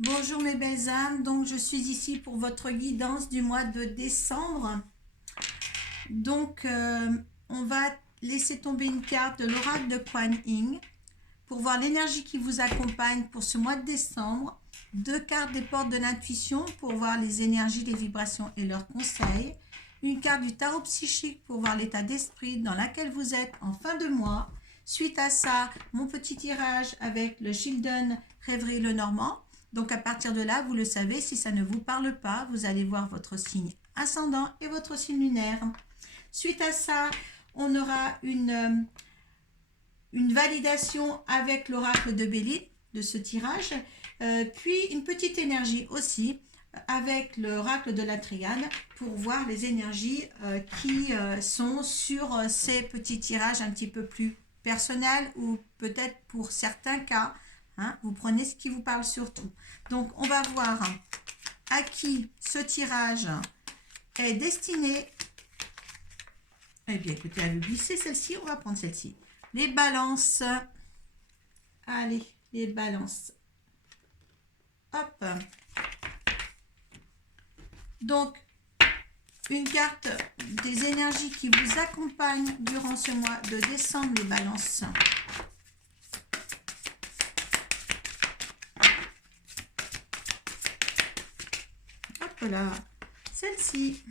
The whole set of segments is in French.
Bonjour mes belles âmes, donc je suis ici pour votre guidance du mois de décembre. Donc on va laisser tomber une carte de l'oracle de Kuan Yin pour voir l'énergie qui vous accompagne pour ce mois de décembre. Deux cartes des portes de l'intuition pour voir les énergies, les vibrations et leurs conseils. Une carte du tarot psychique pour voir l'état d'esprit dans lequel vous êtes en fin de mois. Suite à ça, mon petit tirage avec le Children Rêverie le Normand. Donc à partir de là, vous le savez, si ça ne vous parle pas, vous allez voir votre signe ascendant et votre signe lunaire. Suite à ça, on aura une validation avec l'oracle de Béline de ce tirage, puis une petite énergie aussi avec l'oracle de la triade pour voir les énergies qui sont sur ces petits tirages un petit peu plus personnels ou peut-être pour certains cas, hein, vous prenez ce qui vous parle surtout. Donc on va voir à qui ce tirage est destiné. Eh bien écoutez, à lui glisser celle-ci, on va prendre celle-ci. Les balances. Allez, les balances. Hop. Donc, une carte des énergies qui vous accompagnent durant ce mois de décembre, les balances. Hop là. Celle-ci.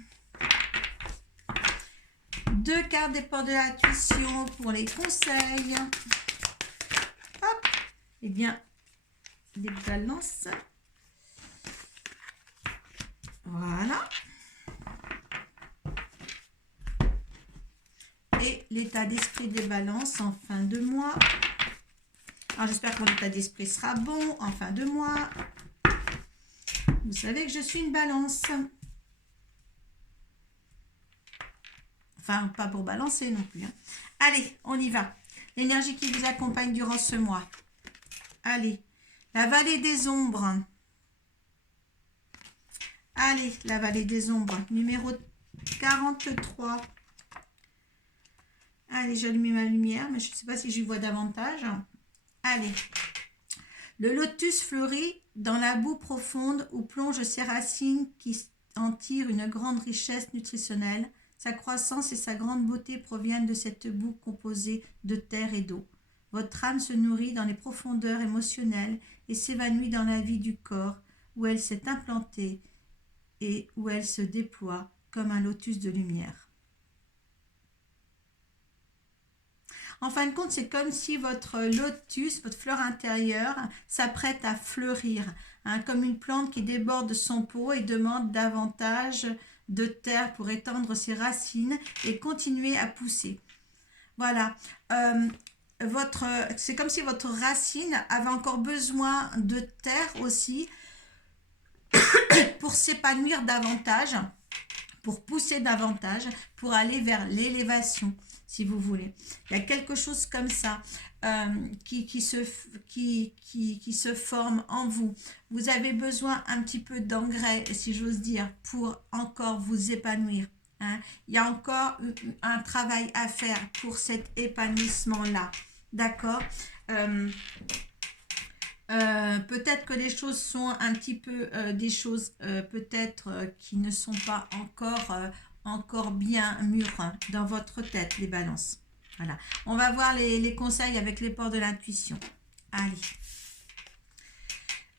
Deux cartes des portes de l'intuition pour les conseils. Hop. Eh bien, les balances. Voilà. Et l'état d'esprit des balances en fin de mois. Alors, j'espère que mon état d'esprit sera bon en fin de mois. Vous savez que je suis une balance. Enfin, pas pour balancer non plus. Hein. Allez, on y va. L'énergie qui vous accompagne durant ce mois. Allez, la vallée des ombres. Allez, la vallée des ombres. Numéro 43. Allez, j'ai allumé ma lumière, mais je ne sais pas si j'y vois davantage. Allez. Le lotus fleurit dans la boue profonde où plongent ses racines qui en tirent une grande richesse nutritionnelle. Sa croissance et sa grande beauté proviennent de cette boue composée de terre et d'eau. Votre âme se nourrit dans les profondeurs émotionnelles et s'évanouit dans la vie du corps, où elle s'est implantée et où elle se déploie comme un lotus de lumière. En fin de compte, c'est comme si votre lotus, votre fleur intérieure, s'apprête à fleurir, hein, comme une plante qui déborde son pot et demande davantage de terre pour étendre ses racines et continuer à pousser. Voilà. C'est comme si votre racine avait encore besoin de terre aussi pour s'épanouir davantage, pour pousser davantage, pour aller vers l'élévation, si vous voulez. Il y a quelque chose comme ça qui se forme en vous. Vous avez besoin un petit peu d'engrais, si j'ose dire, pour encore vous épanouir. Hein. Il y a encore un travail à faire pour cet épanouissement-là. D'accord peut-être que les choses sont un petit peu des choses peut-être qui ne sont pas encore bien mûres hein, dans votre tête, les balances. Voilà. On va voir les conseils avec les ports de l'intuition. Allez.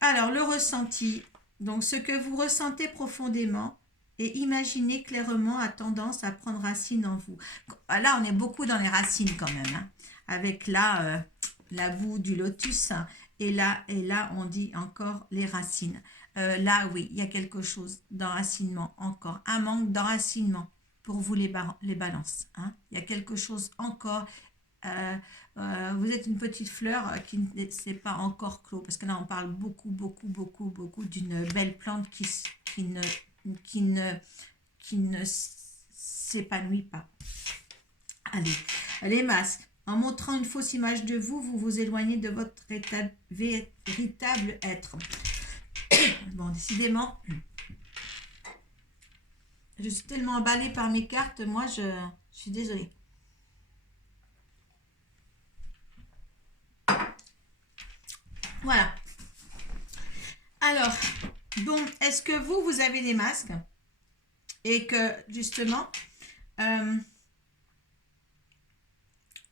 Alors, le ressenti. Donc, ce que vous ressentez profondément et imaginez clairement a tendance à prendre racine en vous. Là, on est beaucoup dans les racines quand même. Hein, avec la boue du lotus. Hein, et là, on dit encore les racines. Là, oui, il y a quelque chose d'enracinement encore. Un manque d'enracinement pour vous les balances. Hein. Il y a quelque chose encore. Vous êtes une petite fleur qui ne s'est pas encore clos. Parce que là, on parle beaucoup d'une belle plante qui ne s'épanouit pas. Allez, les masques. En montrant une fausse image de vous, vous vous éloignez de votre véritable être. Bon, décidément, je suis tellement emballée par mes cartes, moi, je suis désolée. Voilà. Alors, bon, est-ce que vous avez des masques et que justement, euh,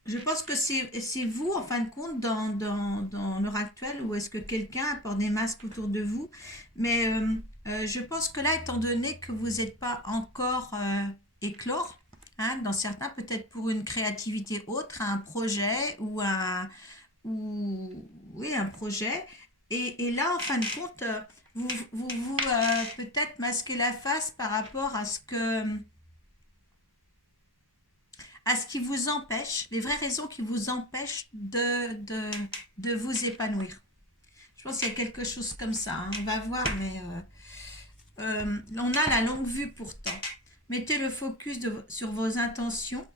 je pense que c'est vous, en fin de compte, dans l'heure actuelle, ou est-ce que quelqu'un apporte des masques autour de vous? Mais je pense que là, étant donné que vous n'êtes pas encore éclore, hein, dans certains, peut-être pour une créativité autre, un projet ou oui, un projet. Et là, en fin de compte, vous peut-être masquez la face par rapport à ce qui vous empêche, les vraies raisons qui vous empêchent de vous épanouir. Je pense qu'il y a quelque chose comme ça, hein. On va voir, mais on a la longue vue pourtant. Mettez le focus sur vos intentions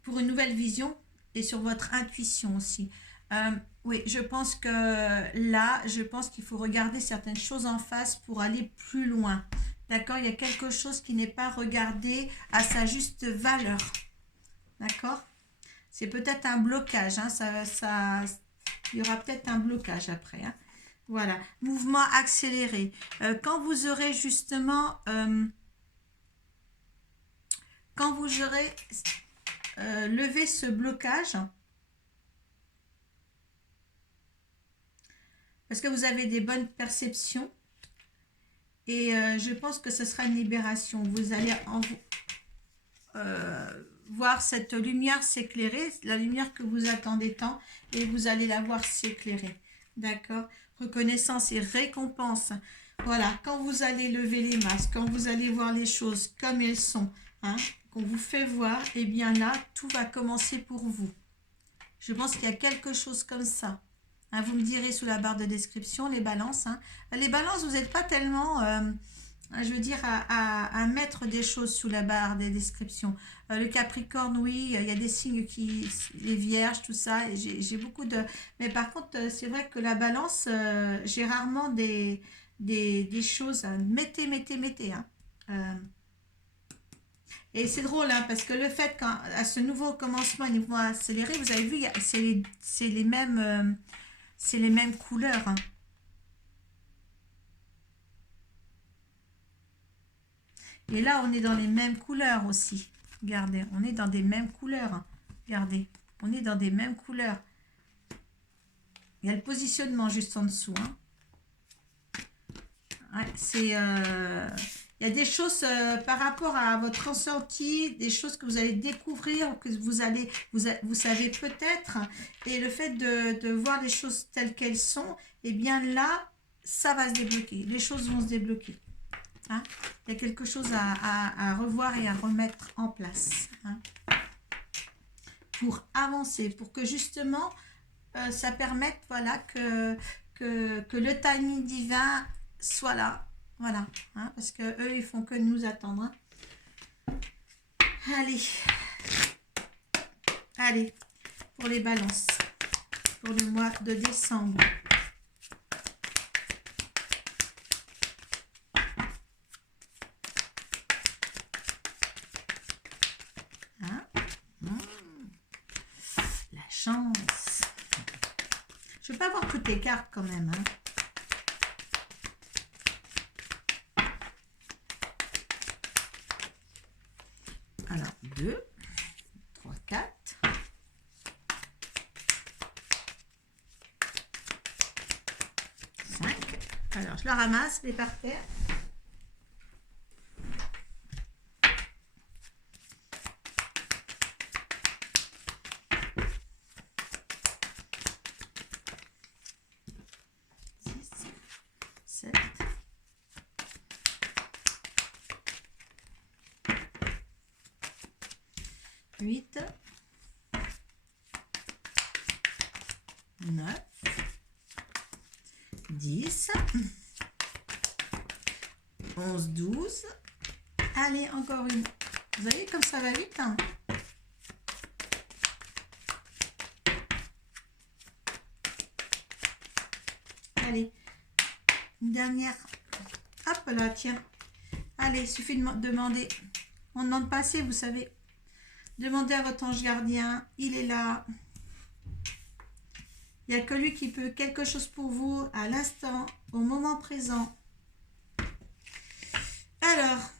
pour une nouvelle vision et sur votre intuition aussi. Euh, oui, je pense que là, je pense qu'il faut regarder certaines choses en face pour aller plus loin. D'accord? Il y a quelque chose qui n'est pas regardé à sa juste valeur. D'accord? C'est peut-être un blocage. Hein, il y aura peut-être un blocage après. Hein. Voilà. Mouvement accéléré. Quand vous aurez justement... quand vous aurez levé ce blocage, parce que vous avez des bonnes perceptions, et je pense que ce sera une libération. Vous allez voir cette lumière s'éclairer, la lumière que vous attendez tant, et vous allez la voir s'éclairer. D'accord? Reconnaissance et récompense. Voilà, quand vous allez lever les masques, quand vous allez voir les choses comme elles sont, hein, qu'on vous fait voir, et bien là, tout va commencer pour vous. Je pense qu'il y a quelque chose comme ça. Hein, vous me direz sous la barre de description, les balances. Hein. Les balances, vous n'êtes pas tellement, je veux dire, à mettre des choses sous la barre des descriptions. Le Capricorne, oui, il y a des signes qui... Les Vierges, tout ça. J'ai beaucoup de... Mais par contre, c'est vrai que la balance, j'ai rarement des choses. Hein. Mettez. Hein. Et c'est drôle, hein, parce que le fait qu'à ce nouveau commencement, ils vont accélérer, vous avez vu, c'est les mêmes... c'est les mêmes couleurs. Hein. Et là, on est dans les mêmes couleurs aussi. Regardez, on est dans des mêmes couleurs. Hein. Regardez, on est dans des mêmes couleurs. Il y a le positionnement juste en dessous. Hein. Ouais, c'est... il y a des choses par rapport à votre ressenti, des choses que vous allez découvrir, que vous savez peut-être. Et le fait de voir les choses telles qu'elles sont, eh bien là, ça va se débloquer. Les choses vont se débloquer. Hein? Il y a quelque chose à revoir et à remettre en place. Hein? Pour avancer, pour que justement, ça permette voilà, que le timing divin soit là. Voilà, hein, parce que eux ils font que nous attendre. Hein. Allez, pour les balances, pour le mois de décembre. Hein? La chance. Je ne vais pas voir toutes les cartes quand même. Hein. Alors, 2, 3, 4. 5. Alors, je la ramasse, les par terre. Huit, 9, 10, 11, 12. Allez, encore une. Vous voyez comme ça va vite, hein? Allez, une dernière. Hop là, tiens. Allez, il suffit de demander. On ne demande pas assez, vous savez. Demandez à votre ange gardien. Il est là. Il n'y a que lui qui peut quelque chose pour vous à l'instant, au moment présent. Alors,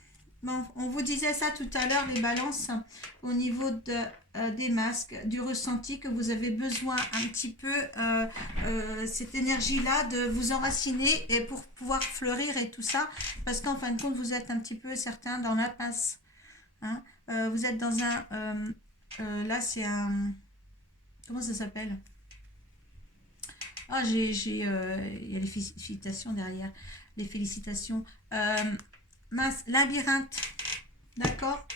bon, on vous disait ça tout à l'heure, les balances, au niveau des masques, du ressenti que vous avez besoin un petit peu, cette énergie-là, de vous enraciner et pour pouvoir fleurir et tout ça, parce qu'en fin de compte, vous êtes un petit peu certains dans l'impasse. Hein. Vous êtes dans là, c'est un... Comment ça s'appelle? Ah, il y a les félicitations derrière. Les félicitations. Mince, labyrinthe. D'accord,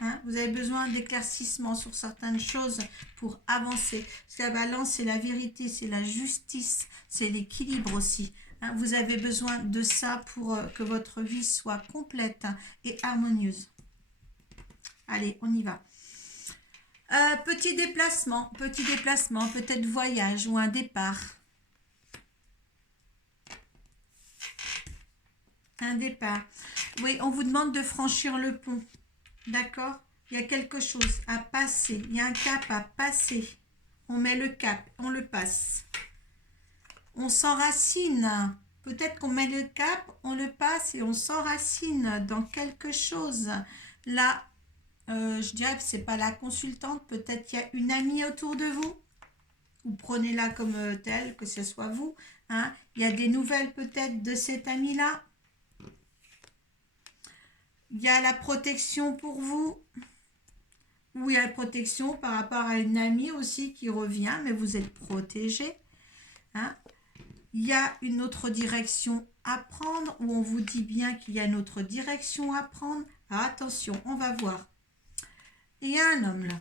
hein, vous avez besoin d'éclaircissement sur certaines choses pour avancer. Parce que la balance, c'est la vérité, c'est la justice, c'est l'équilibre aussi. Hein. Vous avez besoin de ça pour que votre vie soit complète et harmonieuse. Allez, on y va. Petit déplacement, peut-être voyage ou un départ. Un départ. Oui, on vous demande de franchir le pont. D'accord? Il y a quelque chose à passer. Il y a un cap à passer. On met le cap, on le passe. On s'enracine. Peut-être qu'on met le cap, on le passe et on s'enracine dans quelque chose. Là, je dirais que ce n'est pas la consultante. Peut-être qu'il y a une amie autour de vous. Vous prenez-la comme telle, que ce soit vous. Hein. Il y a des nouvelles peut-être de cette amie-là. Il y a la protection pour vous. Ou il y a la protection par rapport à une amie aussi qui revient, mais vous êtes protégé. Hein. Il y a une autre direction à prendre, ou on vous dit bien qu'il y a une autre direction à prendre. Ah, attention, on va voir. Il y a un homme là.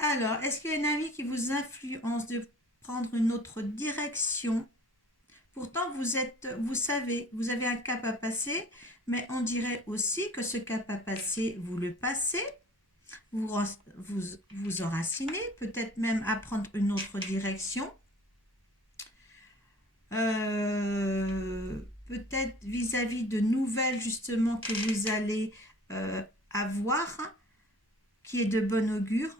Alors, est-ce qu'il y a une amie qui vous influence de prendre une autre direction? Pourtant, vous savez, vous avez un cap à passer, mais on dirait aussi que ce cap à passer, vous le passez, vous enracinez, peut-être même à prendre une autre direction. Peut-être vis-à-vis de nouvelles justement que vous allez avoir, qui est de bon augure.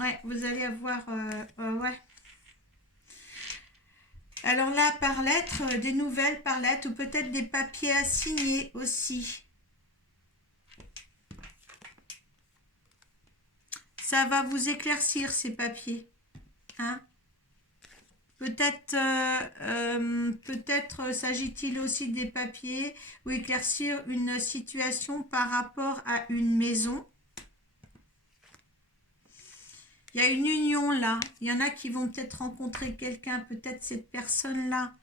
Ouais, vous allez avoir... ouais. Alors là, par lettre, des nouvelles par lettre, ou peut-être des papiers à signer aussi. Ça va vous éclaircir, ces papiers. Hein? Peut-être s'agit-il aussi des papiers ou éclaircir une situation par rapport à une maison. Il y a une union là. Il y en a qui vont peut-être rencontrer quelqu'un, peut-être cette personne-là.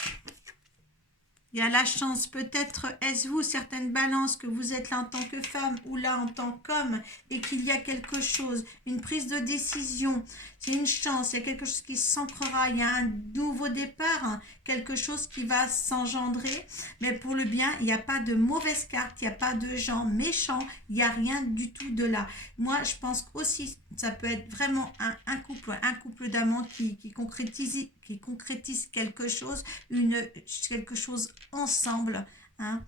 Il y a la chance, peut-être est-ce vous, certaines balances, que vous êtes là en tant que femme ou là en tant qu'homme et qu'il y a quelque chose, une prise de décision, c'est une chance, il y a quelque chose qui s'ancrera, il y a un nouveau départ, hein, quelque chose qui va s'engendrer, mais pour le bien, il n'y a pas de mauvaise carte, il n'y a pas de gens méchants, il n'y a rien du tout de là. Moi, je pense aussi, ça peut être vraiment un couple d'amants qui concrétise quelque chose, quelque chose ensemble, hein.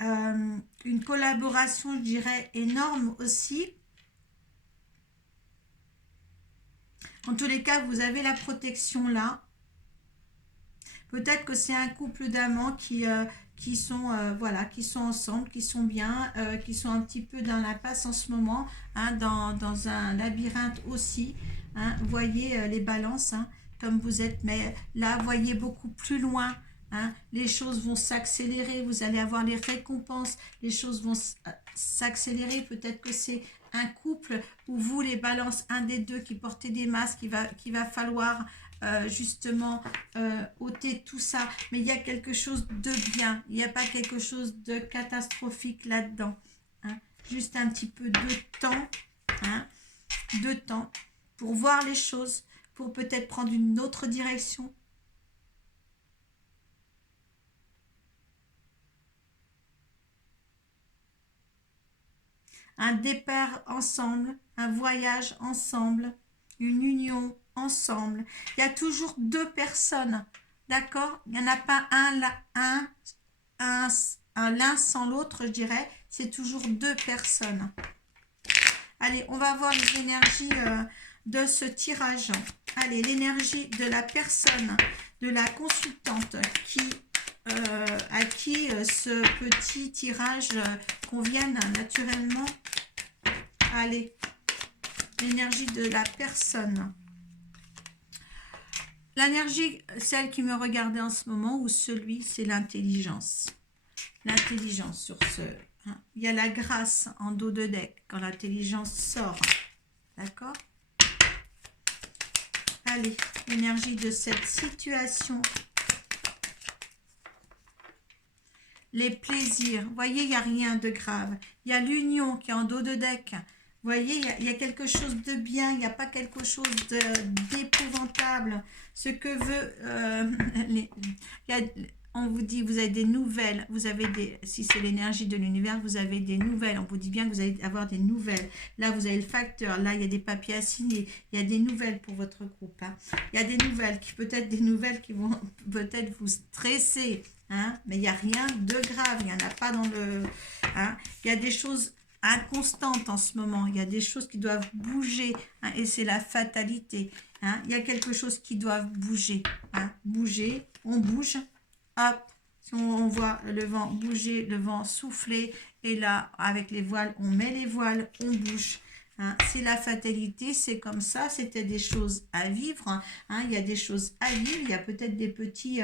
Une collaboration, je dirais, énorme aussi. En tous les cas, vous avez la protection là. Peut-être que c'est un couple d'amants qui sont voilà, qui sont ensemble, qui sont bien, qui sont un petit peu dans l'impasse en ce moment, hein, dans un labyrinthe aussi. Hein, voyez les balances, hein, comme vous êtes, mais là, voyez beaucoup plus loin. Hein, les choses vont s'accélérer, vous allez avoir les récompenses, les choses vont s'accélérer. Peut-être que c'est un couple où vous, les balances, un des deux qui portez des masques, qu'il va falloir justement ôter tout ça. Mais il y a quelque chose de bien, il n'y a pas quelque chose de catastrophique là-dedans. Hein, juste un petit peu de temps, hein, de temps pour voir les choses, pour peut-être prendre une autre direction. un départ ensemble, un voyage ensemble, une union ensemble. Il y a toujours deux personnes, d'accord? Il n'y en a pas l'un sans l'autre, je dirais. C'est toujours deux personnes. Allez, on va voir les énergies de ce tirage. Allez, l'énergie de la personne, de la consultante à qui ce petit tirage convienne naturellement. Allez, l'énergie de la personne. L'énergie, celle qui me regardait en ce moment, ou celui, c'est l'intelligence. L'intelligence sur ce... Hein. Il y a la grâce en dos de deck quand l'intelligence sort. D'accord? Allez, l'énergie de cette situation. Les plaisirs. Vous voyez, il n'y a rien de grave. Il y a l'union qui est en dos de deck. Vous voyez, il y a quelque chose de bien. Il n'y a pas quelque chose d'épouvantable. Ce que veut... on vous dit, vous avez des nouvelles. Vous avez si c'est l'énergie de l'univers, vous avez des nouvelles. On vous dit bien que vous allez avoir des nouvelles. Là, vous avez le facteur. Là, il y a des papiers à signer. Il y a des nouvelles pour votre groupe. Hein. Il y a des nouvelles peut-être des nouvelles qui vont peut-être vous stresser. Hein, mais il n'y a rien de grave, il n'y en a pas dans le... Hein, il y a des choses inconstantes en ce moment, il y a des choses qui doivent bouger, hein, et c'est la fatalité. Hein, il y a quelque chose qui doit bouger. Hein, bouger, on bouge, hop, si on voit le vent bouger, le vent souffler, et là, avec les voiles, on met les voiles, on bouge. Hein, c'est la fatalité, c'est comme ça, c'était des choses à vivre, hein, il y a des choses à vivre, il y a peut-être des petits,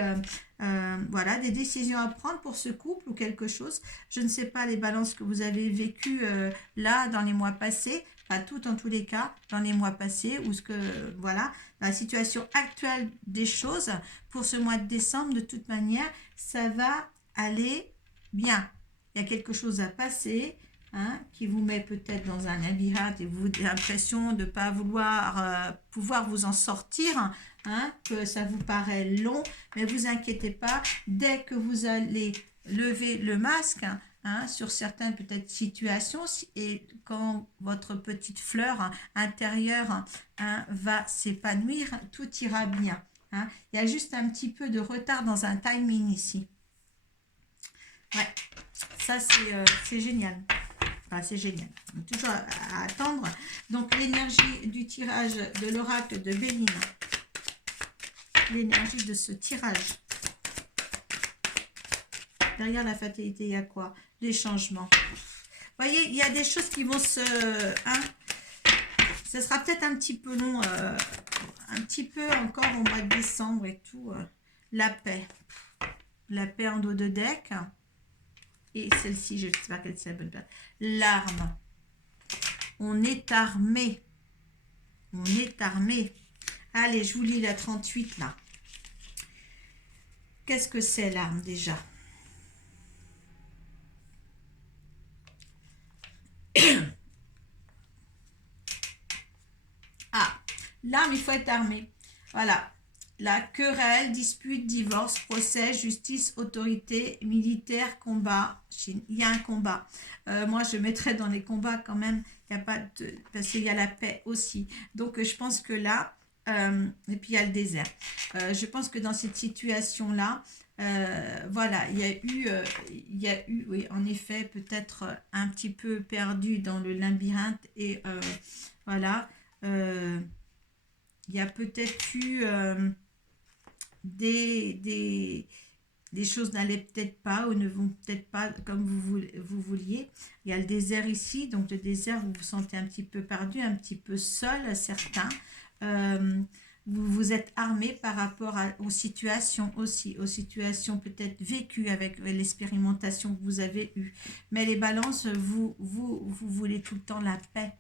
voilà, des décisions à prendre pour ce couple ou quelque chose. Je ne sais pas les balances que vous avez vécues là dans les mois passés, pas toutes en tous les cas, dans les mois passés, ou voilà, la situation actuelle des choses pour ce mois de décembre, de toute manière, ça va aller bien. Il y a quelque chose à passer. Hein, qui vous met peut-être dans un labyrinthe et vous avez l'impression de ne pas pouvoir vous en sortir, hein, que ça vous paraît long, mais vous inquiétez pas, dès que vous allez lever le masque, hein, sur certaines peut-être situations, et quand votre petite fleur intérieure, hein, va s'épanouir, tout ira bien. Hein. Il y a juste un petit peu de retard dans un timing ici. Ouais, ça c'est génial. Enfin, c'est génial. Toujours à attendre. Donc, l'énergie du tirage de l'oracle de Béline. L'énergie de ce tirage. Derrière la fatalité, il y a quoi? Les changements. Vous voyez, il y a des choses qui vont se... Hein, ça sera peut-être un petit peu long, un petit peu encore au mois de décembre et tout. La paix. La paix en dos de deck. Et celle-ci, je ne sais pas quelle c'est la bonne place. L'arme. On est armé. On est armé. Allez, je vous lis la 38 là. Qu'est-ce que c'est l'arme déjà? Ah, l'arme, il faut être armé. Voilà. La querelle, dispute, divorce, procès, justice, autorité, militaire, combat. Il y a un combat. Moi, je mettrais dans les combats quand même. Il n'y a pas de... Parce qu'il y a la paix aussi. Donc, je pense que là... et puis, il y a le désert. Je pense que dans cette situation-là, voilà, il y a eu, oui, en effet, peut-être un petit peu perdu dans le labyrinthe. Et voilà, il y a peut-être eu... des choses n'allaient peut-être pas ou ne vont peut-être pas comme vous vouliez. Il y a le désert ici, donc le désert, vous vous sentez un petit peu perdu, un petit peu seul, certains. Vous êtes armé par rapport aux situations aussi, aux situations peut-être vécues avec l'expérimentation que vous avez eue. Mais les balances, vous voulez tout le temps la paix.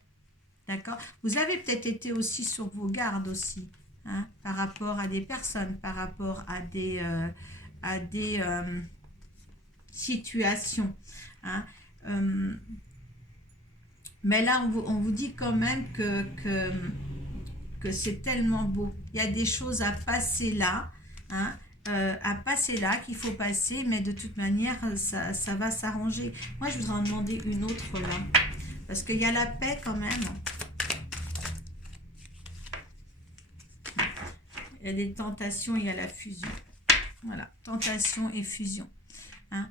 D'accord? Vous avez peut-être été aussi sur vos gardes aussi. Hein, par rapport à des personnes, par rapport à des situations. Hein. Mais là, on vous dit quand même que c'est tellement beau. Il y a des choses à passer là, hein, qu'il faut passer, mais de toute manière, ça va s'arranger. Moi, je voudrais en demander une autre là. Parce qu'il y a la paix quand même. Il y a des tentations, il y a la fusion. Voilà, tentation et fusion. Hein.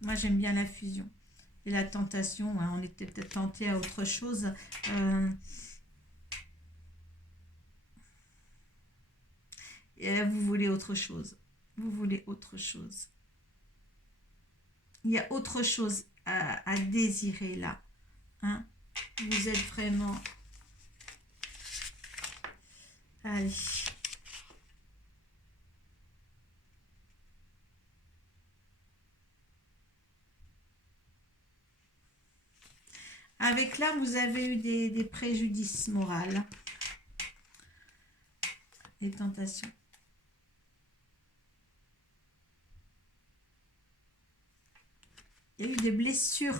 Moi, j'aime bien la fusion. Et la tentation, hein, on était peut-être tenté à autre chose. Et vous voulez autre chose. Vous voulez autre chose. Il y a autre chose à désirer là. Hein. Vous êtes vraiment... Allez. Avec là, vous avez eu des préjudices moraux. Des tentations. Il y a eu des blessures.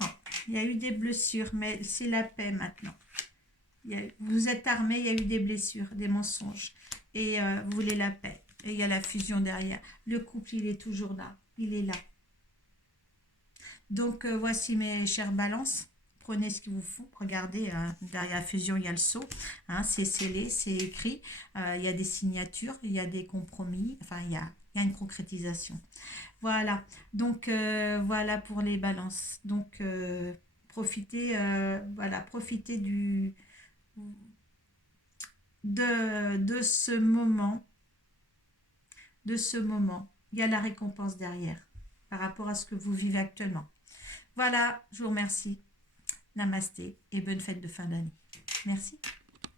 Il y a eu des blessures, mais c'est la paix maintenant. Vous êtes armé, il y a eu des blessures, des mensonges. Et vous voulez la paix. Et il y a la fusion derrière. Le couple, il est toujours là. Il est là. Donc, voici mes chères balances. Prenez ce qu'il vous faut. Regardez, derrière la fusion, il y a le sceau. Hein, c'est scellé, c'est écrit. Il y a des signatures, il y a des compromis. Enfin, il y a une concrétisation. Voilà. Donc, voilà pour les balances. Donc, profitez, voilà, profitez de ce moment. De ce moment. Il y a la récompense derrière par rapport à ce que vous vivez actuellement. Voilà, je vous remercie. Namasté et bonne fête de fin d'année. Merci.